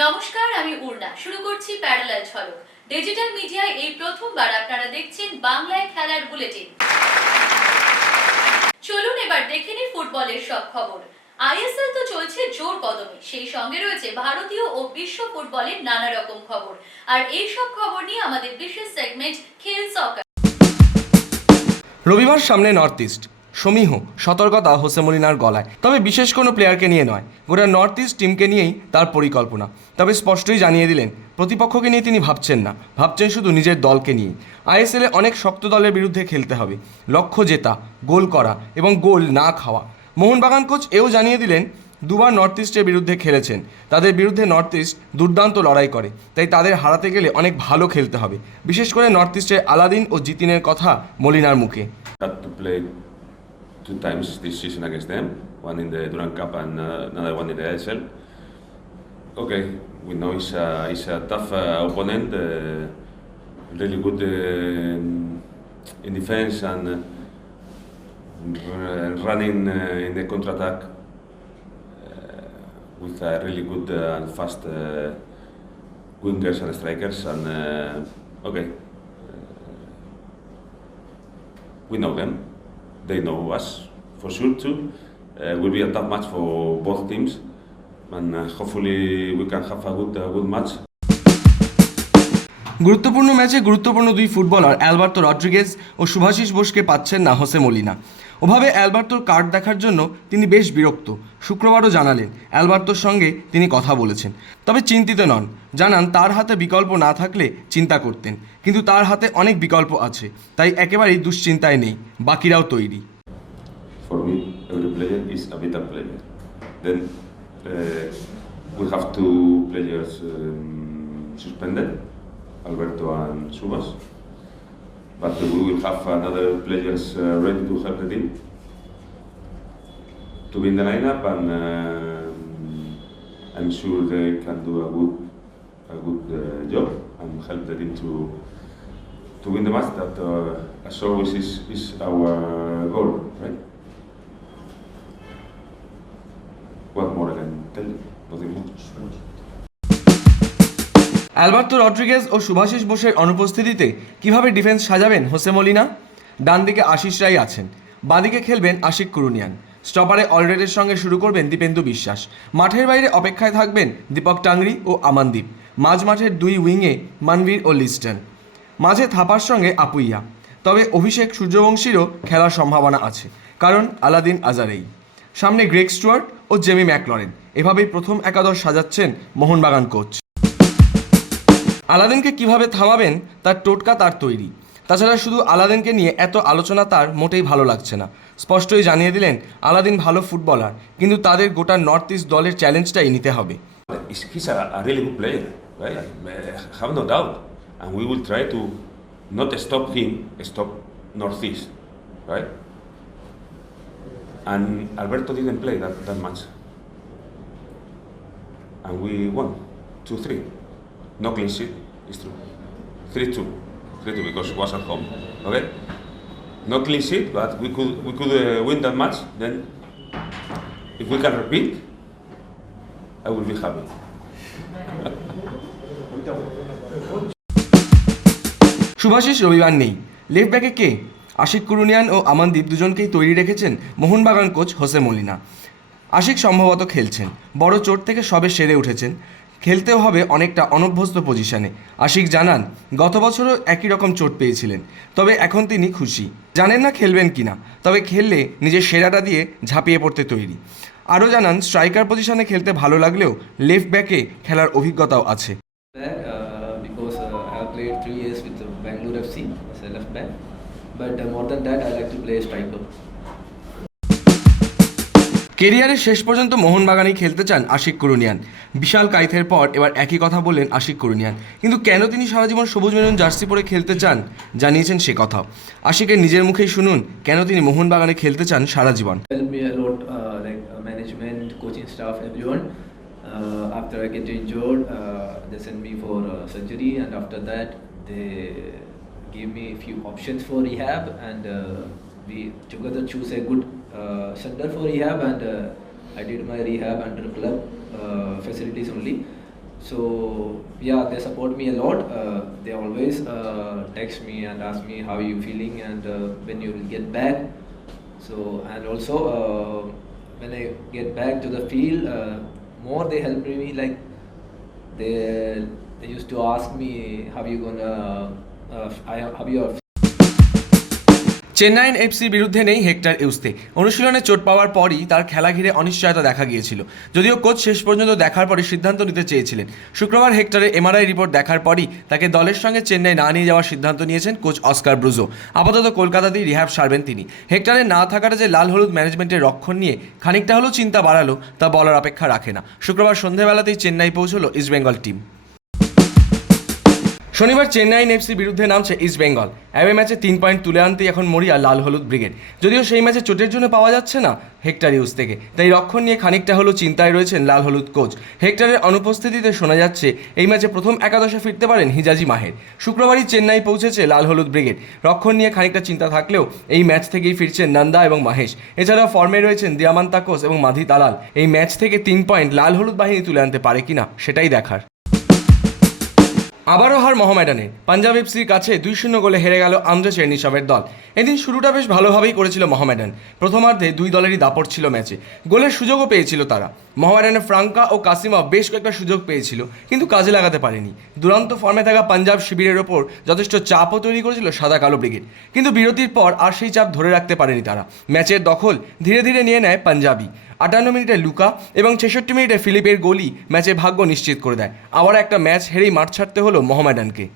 নমস্কার, আমি উর্না শুরু করছি প্যারালাল ঝলক। ডিজিটাল মিডিয়ায় এই প্রথমবার আপনারা দেখছেন বাংলায় খেলার বুলেটিন। চলুন এবার দেখে নিই ফুটবলের সব খবর। আইএসএল তো চলছে জোর কদমে। সেই সঙ্গে রয়েছে ভারতীয় ও বিশ্ব ফুটবলের নানা রকম খবর। আর এই সব খবর নিয়ে আমাদের বিশেষ সেগমেন্ট খেল সকার রবিবার সামনে নর্থ ইস্ট সমীহ, সতর্কতা হোসে মলিনার গলায়। তবে বিশেষ কোনো প্লেয়ারকে নিয়ে নয়। গোটা নর্থ ইস্ট টিমকে নিয়েই তার পরিকল্পনা। তবে স্পষ্টই জানিয়ে দিলেন, প্রতিপক্ষকে নিয়ে তিনি ভাবছেন না। ভাবছেন শুধু নিজের দলকে নিয়ে আইএসএলে অনেক শক্ত দলের বিরুদ্ধে খেলতে হবে। লক্ষ্য জেতা, গোল করা এবং গোল না খাওয়া। মোহনবাগান কোচ এও জানিয়ে দিলেন দুবার নর্থ ইস্টের বিরুদ্ধে খেলেছেন। তাদের বিরুদ্ধে নর্থ ইস্ট দুর্দান্ত লড়াই করে। তাই তাদের হারাতে গেলে অনেক ভালো খেলতে হবে। বিশেষ করে নর্থ ইস্টের আলাদিন ও জিতিনের কথা মলিনার মুখে। Okay, we know he's a, he's a tough uh, opponent, uh, really good uh, in, in defense and uh, running uh, in the counter attack. With uh, really good uh, and fast uh, wingers and strikers. And uh, okay, we know them. They know us for sure too. Uh, will be a tough match for both teams, and uh, hopefully we can have a good, uh, good match. গুরুত্বপূর্ণ ম্যাচে গুরুত্বপূর্ণ দুই footballer Alberto Rodriguez ও শুভাশিস বোসকে পাচ্ছেন না Jose Molina. ওভাবে অ্যালবার্তোর card দেখার জন্য তিনি বেশ বিরক্ত শুক্রবারও জানালেন অ্যালবার্তোর সঙ্গে তিনি কথা বলেছেন। তবে চিন্তিত নন জানান তার হাতে বিকল্প না থাকলে চিন্তা করতেন কিন্তু তার হাতে অনেক বিকল্প আছে তাই একেবারেই দুশ্চিন্তায় নেই বাকিরাও তৈরি। Uh, we have two players um, suspended, Alberto and Subas. But we will have another players uh, ready to help the team to be in the lineup, and um I'm sure they can do a good, a good uh, job and help the team to to win the match. That, uh, as always, is, is our goal, right? Alberto Rodriguez ও শুভাশিস বোসের অনুপস্থিতিতে কীভাবে defence সাজাবেন Jose Molina? ডান দিকে আশিস রাই আছেন, বাঁদিকে খেলবেন আশিক কুরুনিয়ান। স্টপারে অলরেডের সঙ্গে শুরু করবেন দীপেন্দু বিশ্বাস। মাঠের বাইরে অপেক্ষায় থাকবেন দীপক টাংরি ও আমানদীপ। মাঝ মাঠের দুই উইংয়ে মানবীর ও লিস্টন। মাঝে থাপার সঙ্গে আপুইয়া। তবে অভিষেক সূর্যবংশীরও খেলার সম্ভাবনা আছে, কারণ আলাদিন আজারেই। সামনে গ্রেগ স্টুয়ার্ট ও জেমি ম্যাকলরেন। এভাবেই প্রথম একাদশ সাজাচ্ছেন মোহনবাগান কোচ। আলাদিনকে কীভাবে থামাবেন তার টোটকা তার তৈরি। তাছাড়া শুধু আলাদিনকে নিয়ে এত আলোচনা তার মোটেই ভালো লাগছে না। স্পষ্টই জানিয়ে দিলেন আলাদিন ভালো ফুটবলার কিন্তু তাদের গোটা নর্থ ইস্ট দলের চ্যালেঞ্জটাই নিতে হবে। And Alberto didn't play that, that much. And we won 2 3. No clean sheet, it's true. 3 2. 3 2 because it was at home. Okay? No clean sheet, but we could, we could uh, win that match. Then, if we can repeat, I will be happy. Shubhashis রবিবার নেই left ব্যাকে কে আশিক কুরুনিয়ান ও আমানদীপ দুজনকেই তৈরি রেখেছেন Mohun Bagan coach Jose Molina Ashique সম্ভবত খেলছেন বড় চোট থেকে সবে সেরে উঠেছেন খেলতেও হবে অনেকটা অনভ্যস্ত পজিশনে আশিক জানান, গত বছরও একই রকম চোট পেয়েছিলেন, তবে এখন তিনি খুশি। জানেন না খেলবেন কিনা, তবে খেললে নিজের সেরাটা দিয়ে ঝাঁপিয়ে পড়তে তৈরি। আরও জানান স্ট্রাইকার পজিশনে খেলতে ভালো লাগলেও লেফট ব্যাকে খেলার অভিজ্ঞতাও আছে। কেরিয়ারের শেষ পর্যন্ত মোহনবাগানেই খেলতে চান আশিক করুনিয়ান। বিশাল কাইথের পর এবার একই কথা বললেন আশিক করুনিয়ান। কিন্তু কেন তিনি সারা জীবন সবুজ মেরুন জার্সি পরে খেলতে চান জানিয়েছেন সে কথা। আশিকের নিজের মুখেই শুনুন কেন তিনি মোহনবাগানে খেলতে চান সারা জীবন? Uh, uh, Give uh, me a few options for rehab, and uh, we together choose a good center for rehab, and uh, I did my rehab under club uh, facilities only. So yeah, they support me a lot. Uh, they always uh, text me and ask me how you feeling and uh, when you will get back. So and also uh, when I get back to the field, uh, more they help me like they they used to ask me how you gonna uh, I how you Chennaiyin এফসির বিরুদ্ধে নেই hectare ইউস্তে। অনুশীলনে চোট পাওয়ার পরই তার খেলা ঘিরে অনিশ্চয়তা দেখা গিয়েছিল। যদিও কোচ শেষ পর্যন্ত দেখার পরে সিদ্ধান্ত নিতে চেয়েছিলেন। শুক্রবার হেক্টরের এমআরআই রিপোর্ট দেখার পরই তাকে দলের সঙ্গে চেন্নাই না নিয়ে যাওয়ার সিদ্ধান্ত নিয়েছেন কোচ অস্কার ব্রুজো। আপাতত কলকাতাতেই রিহ্যাব সারবেন তিনি। হেক্টরের না থাকাটা যে লাল হলুদ ম্যানেজমেন্টের রক্ষণ নিয়ে খানিকটা হলেও চিন্তা বাড়ালো তা বলার অপেক্ষা রাখে না। শুক্রবার সন্ধেবেলাতেই চেন্নাই পৌঁছলো ইস্টবেঙ্গল টিম। শনিবার চেন্নাইন এফসির বিরুদ্ধে নামছে ইস্টবেঙ্গল অ্যাওয়ে ম্যাচে তিন পয়েন্ট তুলে আনতেই এখন মরিয়া লাল হলুদ ব্রিগেড। যদিও সেই ম্যাচে চোটের জন্য পাওয়া যাচ্ছে না হেক্টর ইউজ থেকে। তাই রক্ষণ নিয়ে খানিকটা হলেও চিন্তায় রয়েছেন লাল হলুদ কোচ। হেক্টরের অনুপস্থিতিতে শোনা যাচ্ছে, এই ম্যাচে প্রথম একাদশে ফিরতে পারেন হিজাজি মাহের। শুক্রবারই চেন্নাই পৌঁছেছে লাল হলুদ ব্রিগেড। রক্ষণ নিয়ে খানিকটা চিন্তা থাকলেও এই ম্যাচ থেকেই ফিরছেন নন্দা এবং মাহেশ। এছাড়াও ফর্মে রয়েছেন দিয়ামান তাকোস এবং মাধি তালাল এই ম্যাচ থেকে তিন পয়েন্ট লাল হলুদ বাহিনী তুলে আনতে পারে কিনা সেটাই দেখার। আবারও হার মোহামেডানের পাঞ্জাব এফসির কাছে দুই শূন্য গোলে হেরে গেল আন্দ্রে চেরনিসবের দল। এদিন শুরুটা বেশ ভালোভাবেই করেছিল মোহামেডান প্রথমার্ধে দুই দলেরই দাপট ছিল ম্যাচে। গোলের সুযোগও পেয়েছিল তারা। মোহামেডানের ফ্রাঙ্কা ও কাসিমা বেশ কয়েকটা সুযোগ পেয়েছিল, কিন্তু কাজে লাগাতে পারেনি। দুরন্ত ফর্মে থাকা পাঞ্জাব শিবিরের ওপর যথেষ্ট চাপও তৈরি করেছিল সাদা কালো ব্রিগেড। কিন্তু বিরতির পর আর সেই চাপ ধরে রাখতে পারেনি তারা। ম্যাচের দখল ধীরে ধীরে নিয়ে নেয় পাঞ্জাবি। আটান্ন মিনিটে লুকা এবং ছেষট্টি মিনিটে ফিলিপের গোলই ম্যাচে ভাগ্য নিশ্চিত করে দেয়। আবার একটা ম্যাচ হেরেই মাঠ ছাড়তে হলো মোহামেডানকে।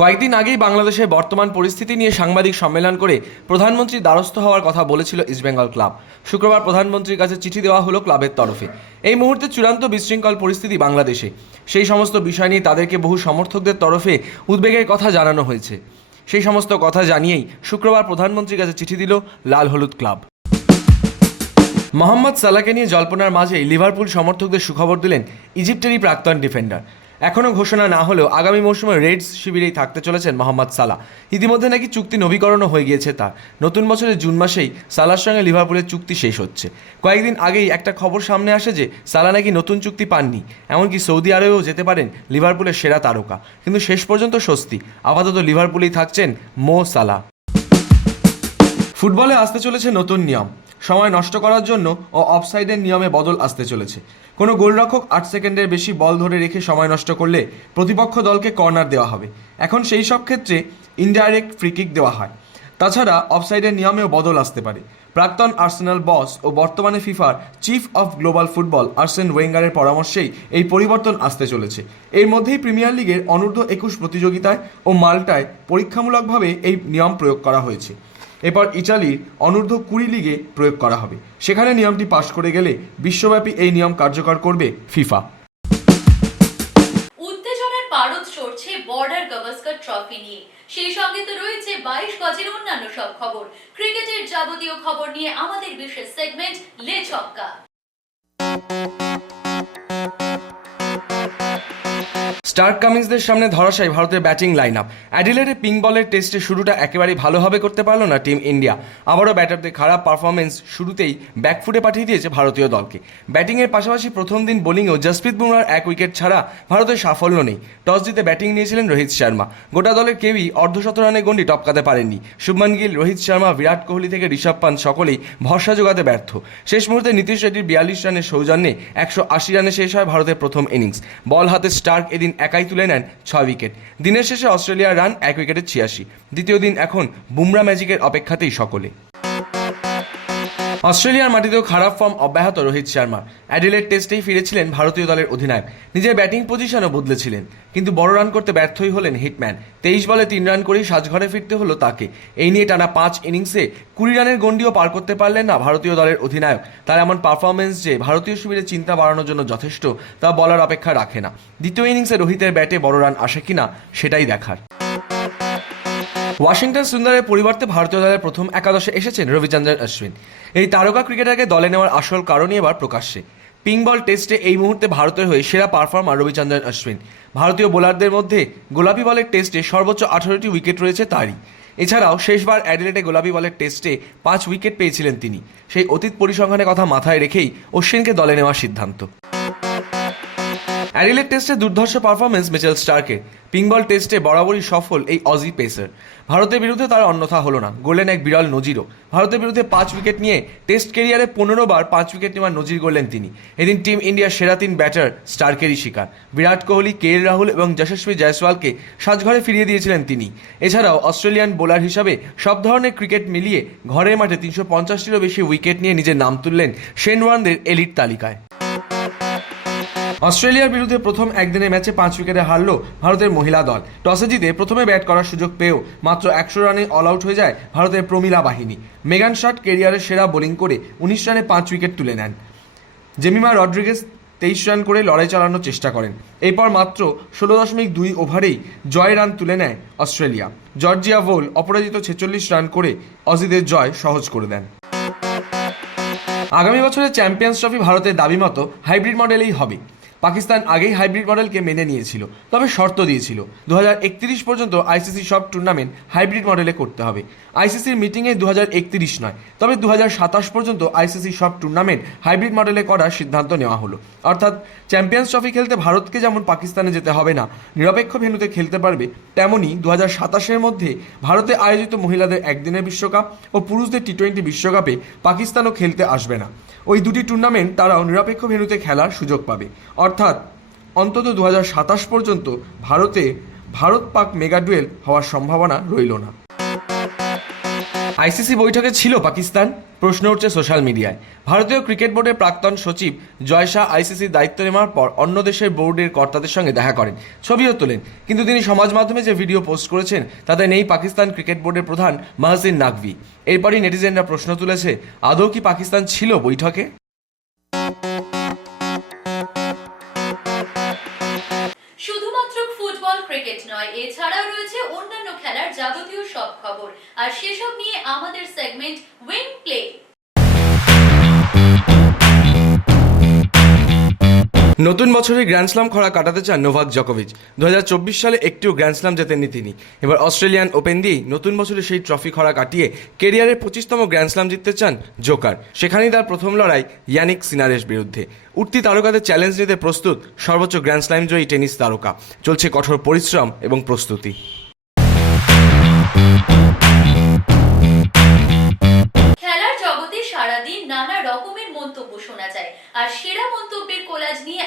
কয়েকদিন আগেই বাংলাদেশের বর্তমান পরিস্থিতি নিয়ে সাংবাদিক সম্মেলন করে প্রধানমন্ত্রীর দ্বারস্থ হওয়ার কথা বলেছিল ইস্টবেঙ্গল ক্লাব। শুক্রবার প্রধানমন্ত্রীর কাছে চিঠি দেওয়া হলো ক্লাবের তরফে। এই মুহূর্তে চূড়ান্ত বিশৃঙ্খল পরিস্থিতি বাংলাদেশে। সেই সমস্ত বিষয় নিয়ে তাদেরকে বহু সমর্থকদের তরফে উদ্বেগের কথা জানানো হয়েছে। সেই সমস্ত কথা জানিয়েই শুক্রবার প্রধানমন্ত্রীর কাছে চিঠি দিল লাল হলুদ ক্লাব। মোহাম্মদ সালাকে নিয়ে জল্পনার মাঝেই লিভারপুল সমর্থকদের সুখবর দিলেন ইজিপ্টেরই প্রাক্তন ডিফেন্ডার। এখনও ঘোষণা না হলেও আগামী মৌসুমে রেডস শিবিরেই থাকতে চলেছেন মোহাম্মদ সালা ইতিমধ্যে নাকি চুক্তি নবীকরণও হয়ে গিয়েছে তার। নতুন বছরের জুন মাসেই সালার সঙ্গে লিভারপুলের চুক্তি শেষ হচ্ছে। কয়েকদিন আগেই একটা খবর সামনে আসে যে সালা নাকি নতুন চুক্তি পাননি। এমনকি সৌদি আরবেও যেতে পারেন লিভারপুলের সেরা তারকা। কিন্তু শেষ পর্যন্ত স্বস্তি। আপাতত লিভারপুলেই থাকছেন মো সালা ফুটবলে আসতে চলেছে নতুন নিয়ম। সময় নষ্ট করার জন্য ও অফসাইডের নিয়মে বদল আসতে চলেছে। কোনো গোলরক্ষক আট সেকেন্ডের বেশি বল ধরে রেখে সময় নষ্ট করলে প্রতিপক্ষ দলকে কর্নার দেওয়া হবে। এখন সেই সব ক্ষেত্রে ইনডাইরেক্ট ফ্রিকিক দেওয়া হয়। তাছাড়া অফসাইডের নিয়মেও বদল আসতে পারে। প্রাক্তন আর্সেনাল বস ও বর্তমানে ফিফার chief of global football Arsene ওয়েঙ্গারের পরামর্শেই এই পরিবর্তন আসতে চলেছে। এর মধ্যেই প্রিমিয়ার লিগের অনূর্ধ্ব একুশ প্রতিযোগিতায় ও মাল্টায় পরীক্ষামূলকভাবে এই নিয়ম প্রয়োগ করা হয়েছে। এরপর ইটালির অনূর্ধ্ব কুড়ি লিগে প্রয়োগ করা হবে। সেখানে নিয়মটি পাশ করে গেলে বিশ্বব্যাপী এই নিয়ম কার্যকর করবে ফিফা। উত্তেজনার পারদ চড়ছে বর্ডার গাভাস্কার ট্রফি নিয়ে। সেই সঙ্গে তো রয়েছে বাইশ গজের অন্যান্য সব খবর। ক্রিকেটের যাবতীয় খবর নিয়ে আমাদের বিশেষ সেগমেন্ট লে ছক্কা। স্টার্ক কামিন্সদের সামনে ধরাশায়ী ভারতের ব্যাটিং লাইন আপ অ্যাডিলেডে পিঙ্ক বলের টেস্টে শুরুটা একেবারেই ভালোভাবে করতে পারল না টিম ইন্ডিয়া। আবারও ব্যাটারদের খারাপ পারফরমেন্স শুরুতেই ব্যাকফুটে পাঠিয়ে দিয়েছে ভারতীয় দলকে। ব্যাটিংয়ের পাশাপাশি প্রথম দিন বোলিংয়েও জসপ্রীত বুমরার এক উইকেট ছাড়া ভারতের সাফল্য নেই। টস জিতে ব্যাটিং নিয়েছিলেন রোহিত শর্মা। গোটা দলের কেউই অর্ধশত রানের গন্ডি টপকাতে পারেননি। শুভমান গিল, রোহিত শর্মা, বিরাট কোহলি থেকে ঋষভ পান্ত সকলেই ভরসা যোগাতে ব্যর্থ। শেষ মুহূর্তে নীতিশ রেড্ডির বিয়াল্লিশ রানের সৌজন্যে একশো আশি রানে শেষ হয় ভারতের প্রথম ইনিংস বল হাতে স্টার্ক এদিন একাই তুলে নেন ছয় উইকেট। দিনের শেষে অস্ট্রেলিয়ার রান এক উইকেটে ছিয়াশি। দ্বিতীয় দিন এখন বুমরা ম্যাজিকের অপেক্ষাতেই সকলে। অস্ট্রেলিয়ার মাটিতেও খারাপ ফর্ম অব্যাহত, রোহিত শর্মা। অ্যাডিলেড টেস্টেই ফিরেছিলেন ভারতীয় দলের অধিনায়ক। নিজের ব্যাটিং পজিশনও বদলেছিলেন, কিন্তু বড় রান করতে ব্যর্থই হলেন হিটম্যান। তেইশ বলে তিন রান করেই সাজঘরে ফিরতে হলো তাকে। এই নিয়ে টানা পাঁচ ইনিংসে কুড়ি রানের গন্ডিও পার করতে পারলেন না ভারতীয় দলের অধিনায়ক। তার এমন পারফরমেন্স যে ভারতীয় শিবিরে চিন্তা বাড়ানোর জন্য যথেষ্ট, তা বলার অপেক্ষা রাখে না। দ্বিতীয় ইনিংসে রোহিতের ব্যাটে বড় রান আসে কিনা, সেটাই দেখার। ওয়াশিংটন সুন্দরের পরিবর্তে ভারতীয় দলের প্রথম একাদশে এসেছেন রবিচন্দ্রন অশ্বিন। এই তারকা ক্রিকেটারকে দলে নেওয়ার আসল কারণই এবার প্রকাশ্যে। পিঙ্ক বল টেস্টে এই মুহূর্তে ভারতের হয়ে সেরা পারফর্মার রবিচন্দ্রন অশ্বিন। ভারতীয় বোলারদের মধ্যে গোলাপি বলের টেস্টে সর্বোচ্চ আঠারোটি উইকেট রয়েছে তারই। এছাড়াও শেষবার অ্যাডিলেটে গোলাপি বলের টেস্টে পাঁচ উইকেট পেয়েছিলেন তিনি। সেই অতীত পরিসংখ্যানের কথা মাথায় রেখেই অশ্বিনকে দলে নেওয়ার সিদ্ধান্ত। অ্যাডিলেট টেস্টে দুর্ধর্ষ পারফরমেন্স মিচেল স্টার্কের পিংবল টেস্টে বরাবরই সফল এই অজি পেসার ভারতের বিরুদ্ধে তার অন্যথা হলো না। গোলেন এক বিরল নজিরও। ভারতের বিরুদ্ধে পাঁচ উইকেট নিয়ে টেস্ট কেরিয়ারে পনেরো বার পাঁচ উইকেট নেওয়ার নজির গড়লেন তিনি। এদিন টিম ইন্ডিয়ার সেরা তিন ব্যাটার স্টার্কেরই শিকার। বিরাট কোহলি কে এল রাহুল এবং যশস্বী জয়সওয়ালকে সাজঘরে ফিরিয়ে দিয়েছিলেন তিনি। এছাড়াও অস্ট্রেলিয়ান বোলার হিসাবে সব ধরনের ক্রিকেট মিলিয়ে ঘরের মাঠে তিনশো পঞ্চাশটিরও বেশি উইকেট নিয়ে নিজের নাম তুললেন শেন ওয়ানদের এলিট তালিকায়। অস্ট্রেলিয়ার বিরুদ্ধে প্রথম একদিনের ম্যাচে পাঁচ উইকেটে হারল ভারতের মহিলা দল। টসে জিতে প্রথমে ব্যাট করার সুযোগ পেয়েও মাত্র একশো রানে অল আউট হয়ে যায় ভারতের প্রমিলা বাহিনী। মেগান শট কেরিয়ারের সেরা বোলিং করে উনিশ রানে পাঁচ উইকেট তুলে নেন। জেমিমা রড্রিগেজ তেইশ রান করে লড়াই চালানোর চেষ্টা করেন। এরপর মাত্র ষোলো দশমিক দুই ওভারেই জয় রান তুলে নেয় অস্ট্রেলিয়া। জর্জিয়া ভোল অপরাজিত ছেচল্লিশ রান করে অজিদের জয় সহজ করে দেন। আগামী বছরের চ্যাম্পিয়ন্স ট্রফি ভারতের দাবি মতো হাইব্রিড মডেলেই হবে। পাকিস্তান আগেই হাইব্রিড মডেলকে মেনে নিয়েছিল, তবে শর্ত দিয়েছিল। দু হাজার একত্রিশ পর্যন্ত আইসিসি সব টুর্নামেন্ট হাইব্রিড মডেলে করতে হবে। আইসিসির মিটিংয়ে দু নয়, তবে দু হাজার সাতাশ পর্যন্ত আইসিসি সব টুর্নামেন্ট হাইব্রিড মডেলে করার সিদ্ধান্ত নেওয়া হলো। অর্থাৎ চ্যাম্পিয়ন্স ট্রফি খেলতে ভারতকে যেমন পাকিস্তানে যেতে হবে না, নিরপেক্ষ ভেন্যুতে খেলতে পারবে তেমনই দু হাজার মধ্যে ভারতে আয়োজিত মহিলাদের একদিনের বিশ্বকাপ ও পুরুষদের টি টোয়েন্টি বিশ্বকাপে পাকিস্তানও খেলতে আসবে না। ওই দুটি টুর্নামেন্ট তারাও নিরপেক্ষ ভেন্যুতে খেলার সুযোগ পাবে। অর্থাৎ অন্তত দু পর্যন্ত ভারতে ভারত পাক মেগা ডুয়েল হওয়ার সম্ভাবনা রইল না। আইসিসি বৈঠকে ছিল পাকিস্তান। প্রশ্ন উঠছে সোশ্যাল মিডিয়ায়। ভারতীয় ক্রিকেট বোর্ডের প্রাক্তন সচিব জয় শাহ আইসিসির দায়িত্ব নেওয়ার পর অন্য দেশের বোর্ডের কর্তাদের সঙ্গে দেখা করেন, ছবিও তোলেন। কিন্তু তিনি সমাজ মাধ্যমে যে ভিডিও পোস্ট করেছেন, তাতে নেই পাকিস্তান ক্রিকেট বোর্ডের প্রধান মাহসিন নাকভি। এরপরই নেটিজেনরা প্রশ্ন তুলেছে, আদৌ কি পাকিস্তান ছিল বৈঠকে? ফুটবল, ক্রিকেট নয়। এছাড়াও রয়েছে অন্যান্য খেলার যাবতীয় সব খবর। আর সেসব নিয়ে আমাদের সেগমেন্ট উইং প্লে নতুন বছরে গ্র্যান্ড স্লাম খরা কাটাতে চান নোভাক জকোভিচ দু হাজার চব্বিশ সালে একটিও গ্র্যান্ড স্লাম জেতেননি তিনি। এবার অস্ট্রেলিয়ান ওপেন দিয়েই নতুন বছরে সেই ট্রফি খরা কাটিয়ে কেরিয়ারের পঁচিশতম গ্র্যান্ড স্লাম জিততে চান জোকার সেখানেই তার প্রথম লড়াই ইয়ানিক সিনারের বিরুদ্ধে। উঠতি তারকাদের চ্যালেঞ্জ নিতে প্রস্তুত সর্বোচ্চ গ্র্যান্ড স্লাম জয়ী টেনিস তারকা। চলছে কঠোর পরিশ্রম এবং প্রস্তুতি।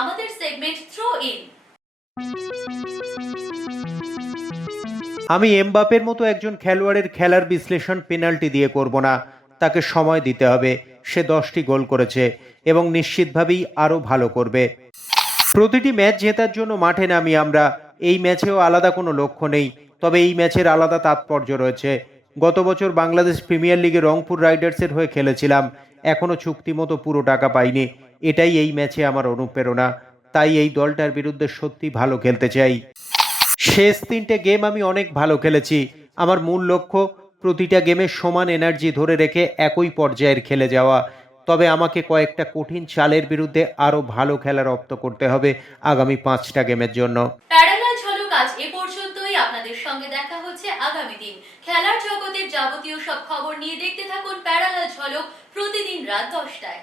আমাদের সেগমেন্ট থ্রো ইন আমি এমবাপের মতো একজন খেলোয়াড়ের খেলার বিশ্লেষণ পেনাল্টি দিয়ে করব না। তাকে সময় দিতে হবে। সে দশটি গোল করেছে এবং নিশ্চিতভাবেই আরও ভালো করবে। প্রতিটি ম্যাচ জেতার জন্য মাঠে নামি আমরা। এই ম্যাচেও আলাদা কোনো লক্ষ্য নেই। তবে এই ম্যাচের আলাদা তাৎপর্য রয়েছে। গত বছর বাংলাদেশ প্রিমিয়ার লিগে রংপুর রাইডার্সের হয়ে খেলেছিলাম। এখনও চুক্তি মতো পুরো টাকা পাইনি। এটাই এই ম্যাচে আমার অনুপ্রেরণা। তাই এই দলটার বিরুদ্ধে সত্যি ভালো খেলতে চাই। শেষ তিনটে গেম আমি অনেক ভালো খেলেছি। আমার মূল লক্ষ্য, প্রতিটা গেমে সমান এনার্জি ধরে রেখে একই পর্যায়ের খেলে যাওয়া। তবে আমাকে কয়েকটা কঠিন চালের বিরুদ্ধে আরও ভালো খেলা রপ্ত করতে হবে আগামী পাঁচটা গেমের জন্য। সঙ্গে দেখা হচ্ছে আগামী দিন। খেলার জগতের যাবতীয় সব খবর নিয়ে দেখতে থাকুন প্যারালাল ঝলক প্রতিদিন রাত দশটায়।